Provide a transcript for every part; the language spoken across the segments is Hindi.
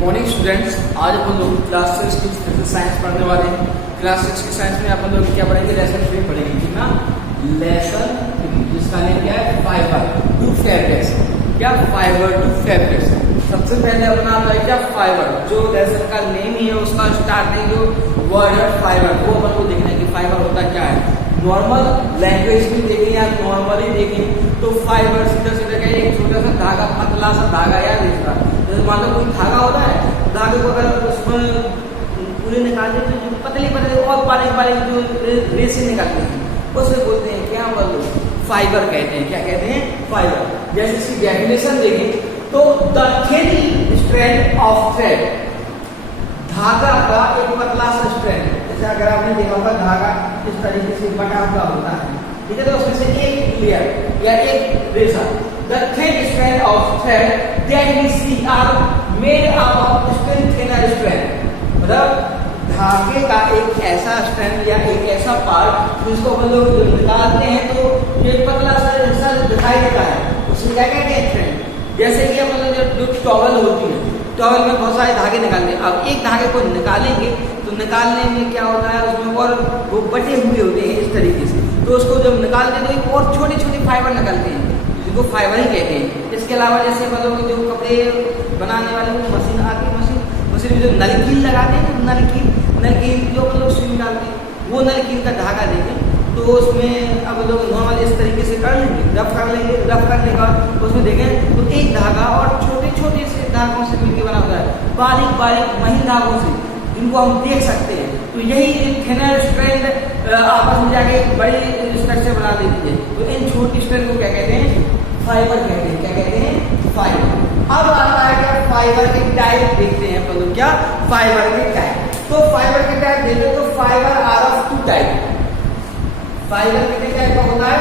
मॉर्निंग स्टूडेंट्स, आज अपन लोग क्लास 6 की फिजिकल साइंस पढ़ने वाले हैं। क्लास 6 की साइंस में अपन लोग क्या पढ़ेंगे? लेसन 3 पढ़ेंगे, ठीक ना? लेसन 3 जिसका नेम क्या है? Fibre to fabrics. क्या? Fibre to fabrics. सबसे पहले अपना आता है क्या? फाइबर। जो लेसन का नेम ही है उसका स्टार्टिंग जो वर्ड है फाइबर, वो अपन को देखना है कि फाइबर होता क्या है। नॉर्मल लैंग्वेज में देखें या नॉर्मली देखें तो फाइबर सीधा सीधा क्या है? एक छोटा सा धागा, पतला सा धागा या रेशा। जैसे मान लो कोई धागा होता है, धागे को अगर उसमें पूरे निकाल देते हैं, जो पतली पतली और बारीक बारीक जो रेशे निकालते हैं उसे बोलते हैं क्या? बोलो फाइबर कहते हैं। क्या कहते हैं? फाइबर। जैसे इसकी डेफिनेशन देखें तो the thin strand of thread, धागा का एक पतला सा स्ट्रैंड। जैसे अगर आपने देखा होगा धागा इस तरीके से बटा हुआ होता है, ठीक है, तो उसमें से एक लेयर या एक रेशा, the thin strand of thread that we see are made up of strand thinner strand. मतलब धागे का एक ऐसा स्ट्रैंड या एक ऐसा पार्ट जिसको हम लोग निकालते हैं तो ये पतला सा रेशा दिखाई देता है, उसे क्या कहते हैं? थ्रेड। जैसे कि मतलब जो टॉवल होती है, टॉवल में बहुत सारे धागे निकालते हैं। अब एक धागे को निकालेंगे तो निकालने में क्या होता है, उसमें और वो बटे हुए होते हैं इस तरीके से, तो उसको जब निकालते हैं तो और छोटे छोटे फाइबर निकलते हैं जिनको फाइबर ही कहते हैं। इसके अलावा जैसे मतलब जो कपड़े बनाने वाले वो मशीन आती है, मशीन में जो नलकील लगाते हैं, नलकील जो मतलब सुई डालते हैं, वो नलकील का धागा देखें तो उसमें अब लोग नॉर्मल इस तरीके से कर लेंगे, रफ करने के बाद उसमें देखें तो एक धागा और छोटे छोटे से धागों से मिलकर बना होता है, बारीक बारीक महीन धागों से, जिनको हम देख सकते हैं। तो यही थिनर स्ट्रैंड आपस में जाके बड़ी स्ट्रक्चर बना देती है। तो इन छोटी स्ट्रैंड को क्या कहते हैं? फाइबर कहते हैं। क्या कहते हैं? फाइबर। अब आता है क्या? फाइबर के टाइप देखते हैं अपन लोग। क्या? फाइबर के टाइप। तो फाइबर के टाइप देखते तो fibre are of 2 type. Fibre कितने टाइप का होता है?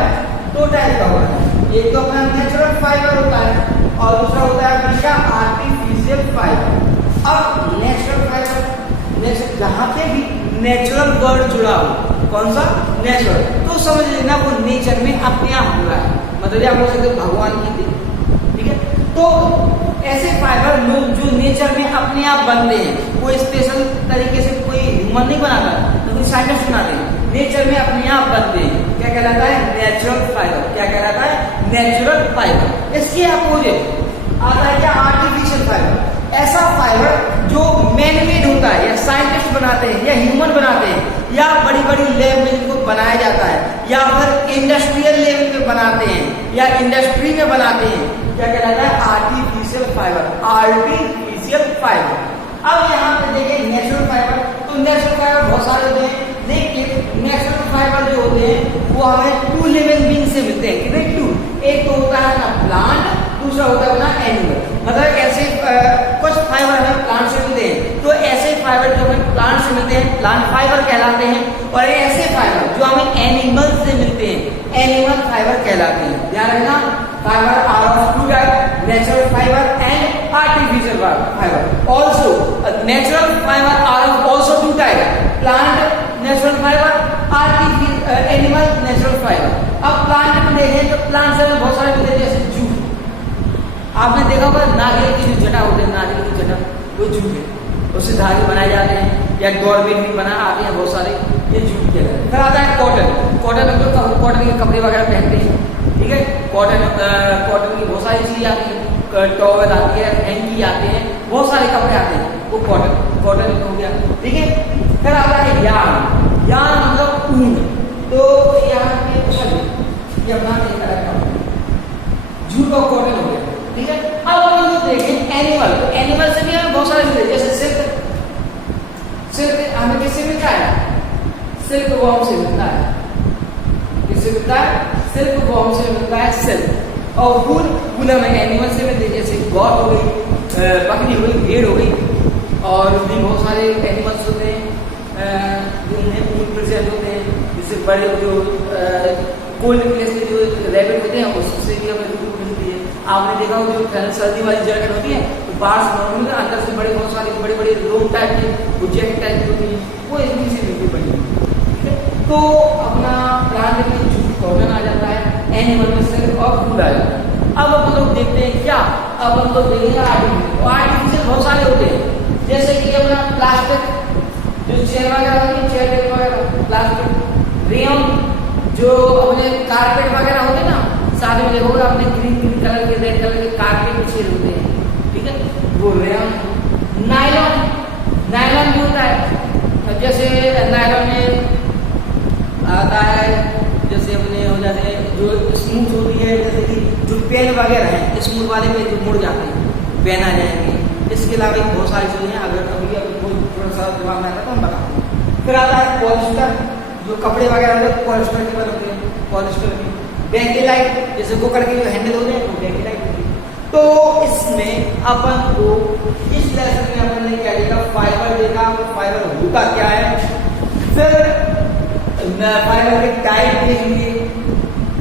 2 टाइप का होता है। एक तो अपना नेचुरल फाइबर होता है और दूसरा होता है अपना आर्टिफिशियल फाइबर। अब नेचुरल फाइबर, जहां पे भी नेचुरल वर्ड जुड़ा हो, कौन सा? नेचुरल, तो समझ लेना वो नेचर में अपने आप हो रहा है, मतलब आप बोल सकते भगवान की दी, ठीक है। तो ऐसे फाइबर लोग जो नेचर में अपने आप बनते हैं, कोई स्पेशल तरीके से कोई ह्यूमन नहीं बनाता, तो कोई साइंटिस्ट बनाते हैं, नेचर में अपने आप बनते हैं। क्या कहलाता है? Natural fibre. क्या कहलाता है? Natural fibre. इसके अपोजिट आता है क्या? Artificial fibre. ऐसा फाइबर जो मैनमेड होता है, या साइंटिस्ट बनाते हैं, या ह्यूमन बनाते हैं, या बड़ी बड़ी लैब में जिनको बनाया जाता है, या फिर इंडस्ट्रियल लेवल में बनाते हैं, या इंडस्ट्री में बनाते हैं। क्या कहलाता है? Artificial fibre. Artificial fibre. अब यहाँ पे देखिए नेचुरल फाइबर, तो नेचुरल फाइबर बहुत सारे होते हैं, लेकिन नेचुरल फाइबर जो होते हैं वो हमें 2 लिविंग बीइंग से मिलते हैं। कितने? 2। एक तो होता है अपना प्लांट, दूसरा होता है अपना एनिमल। मतलब ऐसे कुछ फाइबर हमें प्लांट से मिलते हैं, तो ऐसे फाइबर जो हमें प्लांट से मिलते हैं प्लांट फाइबर कहलाते हैं, और ऐसे फाइबर जो हमें एनिमल से मिलते हैं एनिमल फाइबर कहलाते हैं। ध्यान रखना, fibre are of 2 type, natural fibre and artificial fibre. Also natural fibre are of also 2 type, plant natural fibre, animal natural fibre. अब प्लांट में देखें तो प्लांट से बहुत सारे मिलते हैं, जैसे जूट। आपने देखा होगा नारियल की जो जटा होती है, नारियल की जटा वो जूट है, उससे धागे बनाए जाते हैं, या डोरमेट भी बना आते हैं बहुत सारे, ये जूट के। फिर आता है कॉटन। कॉटन के कपड़े वगैरह पहनते हैं, ठीक है। कॉटन की बहुत सारी चीजें आती है, टॉवल आती है, हैंकी आते हैं, बहुत सारे कपड़े आते हैं, वो कॉटन हो गया, ठीक है। फिर आता है यार्न। यार्न मतलब ऊन। तो यहाँ पे ये अपना जूट और कॉटन हो गया, ठीक है। अब हम लोग देखें एनिमल। एनिमल से भी हमें बहुत सारे मिलते हैं, जैसे सिल्क हमें किससे मिलता है? सिल्क वॉर्म से मिलता है। किससे मिलता है? सिल्क वॉर्म से मिलता है सिल्क। और वूल हमें एनिमल से मिलते हैं, जैसे गौर हो गई, बकरी हो गई, भेड़ हो गई, और भी बहुत सारे एनिमल्स होते हैं जिनमें ऊन प्रेजेंट होते हैं। जैसे बड़े जो कोल्ड प्लेस में जो रैबिट होते हैं उससे भी हमें ऊन मिलती है। आपने देखा हो जो सर्दी वाली जैकेट होती है तो बाहर से नॉर्मल अंदर से बहुत सारी बड़े बड़े रोम टाइप की जैकेट टाइप की होती है, वो इनकी से मिलती पड़ी, ठीक है। तो अपना प्लांट में जूट कॉटन आ जाता है, एनिमल में सिल्क और वूल आ जाता है। अब हम लोग देखते हैं क्या, अब हम लोग देखेंगे आर्टिफिशियल बहुत सारे होते हैं, जैसे कि अपना प्लास्टिक जो चेयर वगैरह होती है, चेयर टेबल वगैरह प्लास्टिक, रेयन जो अपने कारपेट वगैरह होते हैं ना, शादी में देखोगे अपने ग्रीन कलर के रेड कलर के कारपेट बिछे होते हैं, ठीक है, वो रेयन। नायलॉन, नायलॉन भी होता है, जैसे नायलॉन में आता है, जैसे अपने हो जाते हैं जो स्मूथ होती है, जैसे कि जो पेन वगैरह है स्मूथ वाले में जो मुड़ जाते हैं पेन आ जाएंगे। इसके अलावा एक बहुत सारी चीजें हैं, अगर कभी कोई थोड़ा सा दिमाग में आता है तो हम बताओ। फिर आता है पॉलिस्टर, जो कपड़े वगैरह होते हैं पॉलिस्टर के बने होते हैं, पॉलिस्टर की। बेंकेलाइट, जैसे कुकर के जो हैंडल होते हैं वो बेंकेलाइट होती है। तो इसमें अपन को इस लेसन में अपन ने क्या देखा, फाइबर देखा, फाइबर होता क्या है, फिर फाइबर के टाइप देखेंगे,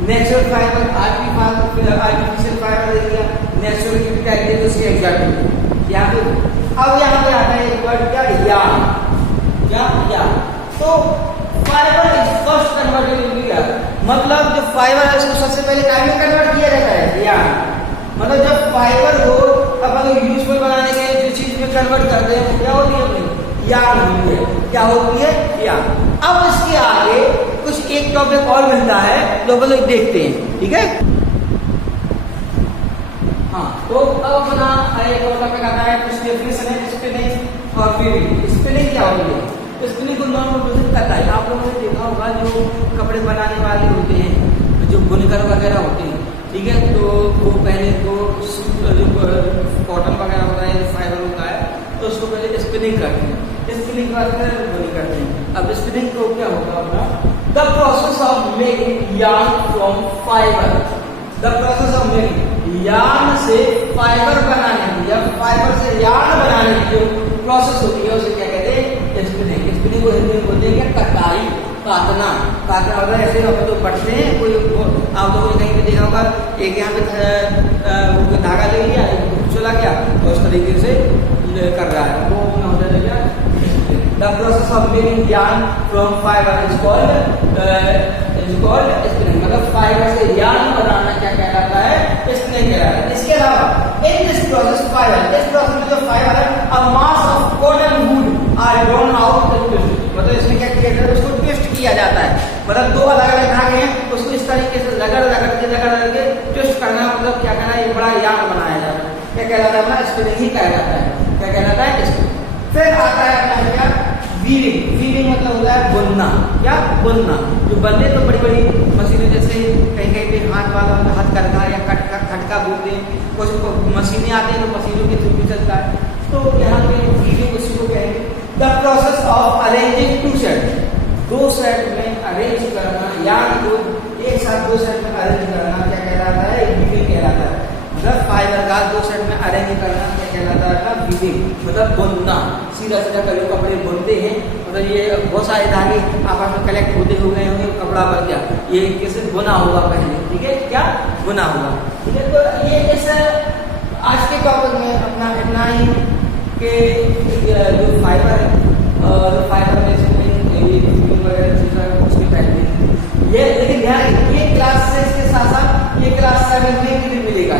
नेचुरल फाइबर, आर्टिफिशियल फाइबर देखिए, नेचुरल की टाइप देखिए, उसकी एग्जैक्ट यहाँ पे। अब यहाँ पे आता है एक वर्ड क्या, यार्न, क्या यार्न। तो fibre is first converted in yarn, मतलब जो फाइबर है उसको सबसे पहले क्या में कन्वर्ट किया जाता है, यार्न। मतलब जब फाइबर को अपन यूजफुल बनाने के जो चीज में कन्वर्ट करते हैं वो क्या होती है अपनी, यार्न होती है। क्या होती है, यार्न। अब इसके आगे कुछ एक टॉपिक और मिलता है जो अपन लोग देखते हैं, ठीक है। हाँ, तो अब अपना एक और टॉपिक आता है, कुछ डेफिनेशन है स्पिनिंग और वीविंग। स्पिनिंग क्या होती है, स्पिनिंग को नॉन प्रोड्यूस करता है। आप लोगों ने देखा होगा जो कपड़े बनाने वाले होते हैं, जो बुनकर वगैरह होते हैं, ठीक है, तो वो पहले तो जो कॉटन वगैरह होता है, फाइबर होता है, तो उसको पहले स्पिनिंग करते हैं, स्पिनिंग करते हैं। अब स्पिनिंग को क्या होगा अपना, the process of making yarn from fibre, the process of making yarn से फाइबर बनाने की, या फाइबर से यार्न बनाने की जो प्रोसेस होती है उसे क्या कहते हैं, स्पिनिंग। स्पिनिंग को हिंदी में बोलते हैं कटाई, काटना। काटना होगा ऐसे अपन तो पढ़ते हैं, कोई आप लोगों ने कहीं पे देखा होगा, एक यहाँ पे धागा ले लिया, चला गया, तो उस तरीके से कर रहा है, वो हो जाएगा। The process of making yarn from fiber is called spinning, मतलब फाइबर से yarn बनाना क्या कहलाता है, spinning कहलाता है। इसके अलावा in this process fiber, इस प्रोसेस में जो फाइबर है, a mass of cotton wool are drawn out the twist, मतलब इसमें क्या किया जाता है, उसको ट्विस्ट किया जाता है, मतलब दो अलग अलग धागे हैं उसको इस तरीके से रगड़ के ट्विस्ट करना, मतलब क्या करना, ये बड़ा yarn बनाया जाता है, क्या कहलाता है अपना, स्पिनिंग ही कहलाता है। क्या कहलाता है, स्पिनिंग। फिर आता है अपना क्या, वीविंग। वीविंग मतलब होता है बुनना, क्या, बुनना। जो बनने तो बड़ी बड़ी मशीनें, जैसे कहीं कहीं पे हाथ वाला हाथ करका या खटका बोलते हैं, कुछ मशीनें आती हैं तो मशीनों के थ्रू भी चलता है, तो यहाँ पे वीविंग उसी को कहेंगे। The process of arranging two set, दो सेट में अरेंज करना, यार्न को एक साथ दो सेट में अरेंज करना क्या कहलाता है, वीविंग कहलाता है। मतलब फाइबर का दो सेट में अरेंज करना क्या कहलाता है, वीविंग, मतलब बुनना। सीधा सीधा कभी कपड़े बुनते हैं, मतलब ये बहुत सारे धागे आपस में कलेक्ट होते हुए होंगे, कपड़ा बन गया, ये कैसे बुना होगा पहले, ठीक है, क्या बुना होगा, ठीक है। तो ये इस आज के टॉपिक में अपना इतना ही कि जो फाइबर है, फाइबर में उसकी टाइमिंग ये, लेकिन ध्यान ये क्लास 6 के साथ साथ ये क्लास 7 में भी मिलेगा।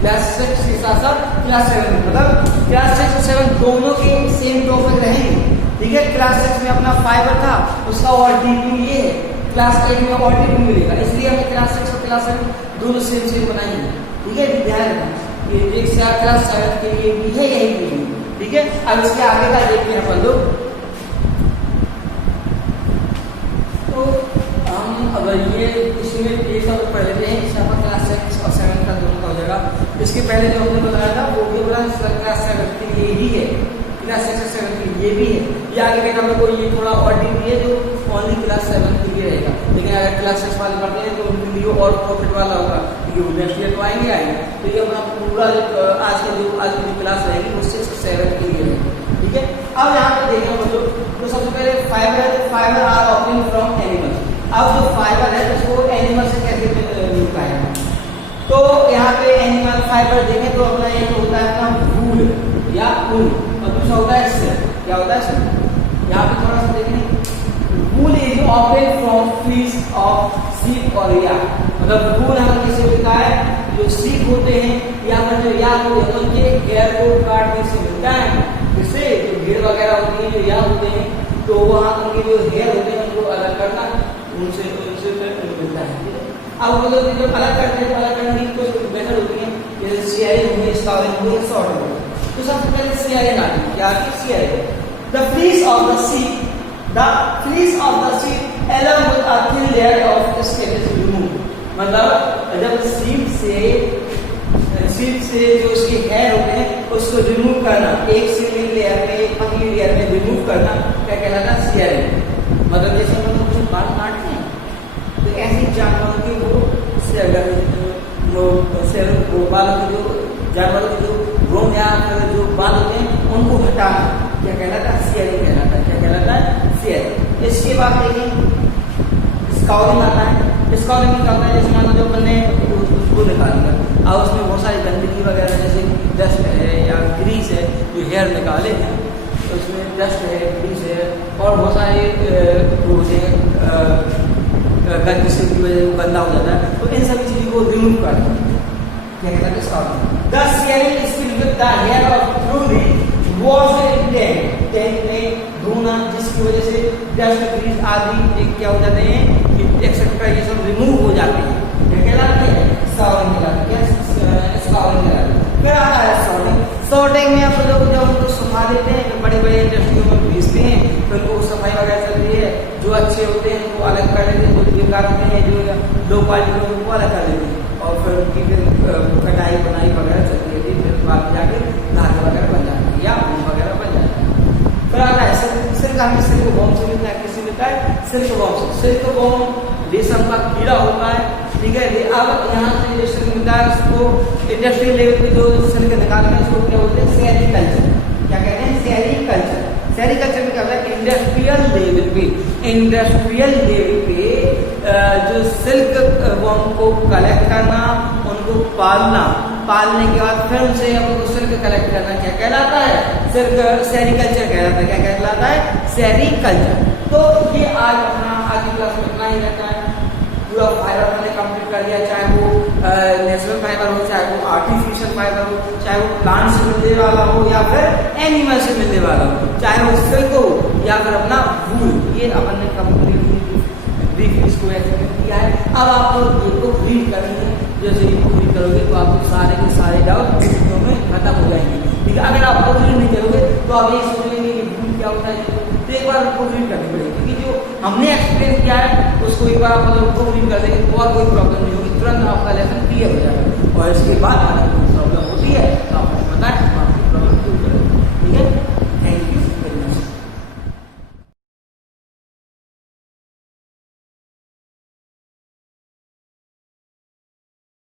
क्लास 6 के साथ साथ क्लास 7 मतलब क्लास 6 और 7 दोनों के सेम टॉपिक रहेंगे, ठीक है। क्लास 6 में अपना फाइबर था, उसका और डीपी ये है, क्लास 8 में और डीपी मिलेगा, इसलिए हमने क्लास 6 और क्लास 7 दोनों सेम बनाएंगे, ठीक है। ध्यान रखना ये एक क्लास 7 के लिए भी है, यही के लिए, ठीक है। अब इसके आगे का देखते हैं अपन लोग। तो हम अगर ये इसमें एक सब पढ़ लेते हैं, इसमें अपन क्लास 6 और 7 का दोनों का हो जाएगा। इसके पहले जो हमने बताया था वो भी क्लास 7 के लिए ही है, क्लास 6 और 7 के लिए भी है। ये आगे के टॉपिक को ये थोड़ा और डीप है जो ओनली क्लास 7 के लिए रहेगा, लेकिन अगर क्लास 6 वाले पढ़ते हैं तो उनके लिए और प्रॉफिट वाला होगा, क्योंकि वो नेक्स्ट ईयर तो आएंगे। तो ये अपना पूरा आज की क्लास रहेगी वो 6 और 7 के लिए रहेगी, ठीक है। अब यहाँ पे देखें बच्चों, तो सबसे पहले fibre are obtain from animals. अब जो फाइबर है उसको एनिमल से कैसे मिलता है, तो यहाँ पे एनिमल फाइबर देखें तो अपना एक होता है अपना वूल या ऊन, और दूसरा होता है सिल्क। क्या होता है सिल्क, यहाँ पे थोड़ा सा देखें, वूल is obtain from fleece of sheep और या, मतलब वूल हमें किससे मिलता है, जो सीप होते हैं या फिर जो याक होते हैं उनके हेयर को काटने से मिलता है। जिससे जो भेड़ वगैरह होती है, जो याक होते हैं, तो वहाँ उनके जो हेयर होते हैं उनको अलग करना उनसे मिलता है। अब वो लोग जब अलग करते हैं, अलग करने की कुछ मेथड होती है, जैसे शेयरिंग हुई, स्कॉरिंग हुई, सॉर्टिंग हुई। तो सबसे पहले शेयरिंग आती है। क्या आती है? Sharing. The fleece of the sheep along with a thin layer of skin is removed। मतलब जब सीप से जो उसके हेयर होते हैं उसको रिमूव करना, एक सिली लेयर में, एक पतली लेयर में रिमूव करना क्या कहलाता है? शेयरिंग। मतलब जैसे हम लोग कुछ बाल काटते हैं तो ऐसे जानवरों के वो बालों के जो जानवरों के जो रोम या फिर जो बाल होते हैं उनको हटाना क्या कहलाता है? शेयरिंग कहलाता है। क्या कहलाता है? शेयरिंग। इसके बाद देखिए स्काउरिंग आता है। स्काउरिंग में क्या होता है? जैसे मान लो जो अपने उसको निकाल दिया और उसमें बहुत सारी गंदगी वगैरह जैसे डस्ट है या ग्रीस है जो हेयर निकाले हैं, तो उसमें डस्ट है, ग्रीस है और बहुत सारे गंदगी से की वजह से गंदा हो जाता है, तो इन सभी चीज़ों को रिमूव करना क्या कहता है? Scouring. The shearing is with the hair of truly wash tank में धोना, जिसकी वजह से डस्ट ग्रीस आदि क्या हो जाते हैं कि एक्सेट्रा ये सब रिमूव हो जाते हैं। क्या कहलाते हैं? स्काउरिंग कहलाते हैं। स्काउरिंग कहलाते हैं। फिर आता है सॉर्टिंग। सॉर्टिंग में आप लोग जब उनको सुखा देते हैं, बड़े बड़े इंडस्ट्रियों में भेजते हैं, तो उनको सफाई वगैरह चलती है, जो अच्छे होते हैं वो अलग कर देते हैं, जो बेकार होते हैं, जो लो क्वालिटी होते हैं उनको अलग कर देते हैं, और फिर उनकी फिर कटाई बनाई वगैरह चलती है। फिर बाद में जाके धागे वगैरह बन जाते हैं या ऊन वगैरह बन जाते हैं। फिर आता है सिल्क। हमें सिल्क वॉर्म से मिलता है। किससे मिलता है? सिल्क वॉर्म से। सिल्क वॉर्म रेशम का कीड़ा होता है, ठीक है। अब यहाँ से जो सिल्क मिलता है उसको इंडस्ट्रियल लेवल पे जो सिल्क निकालते हैं उसको क्या बोलते हैं? सेरीकल्चर। क्या कहते हैं? सेरीकल्चर। सेरीकल्चर में क्या होता है? इंडस्ट्रियल लेवल पे जो सिल्क वॉर्म को कलेक्ट करना, उनको पालने के बाद फिर उनसे हमको सिल्क कलेक्ट करना क्या कहलाता है? सिल्क सेरीकल्चर कहलाता है। क्या कहलाता है? सेरीकल्चर। तो ये आज अपना आज की क्लास में इतना ही रहता है। पूरा फाइबर मैंने कंप्लीट कर दिया, चाहे वो नेचुरल फाइबर हो, चाहे वो आर्टिफिशियल फाइबर हो, चाहे वो प्लांट से मिलने वाला हो या फिर एनिमल से मिलने वाला हो, चाहे वो सिल्क हो या फिर अपना वूल, ये अपन ने कंप्लीट इसको एक्सप्लेन किया है। अब आप इसको रीड करेंगे, जैसे इसको रीड करोगे तो आपको सारे के सारे डाउट वीडियो में खत्म हो जाएंगे, ठीक है। अगर आप रीड नहीं करोगे तो आप ये सोचेंगे कि वूल क्या होता है, तो एक बार आपको रीड करनी पड़ेगी, क्योंकि जो हमने एक्सप्लेन किया है उसको एक बार आप रीड कर देंगे तो और कोई प्रॉब्लम नहीं होगी, तुरंत आपका लेसन क्लियर हो जाएगा। और इसके बाद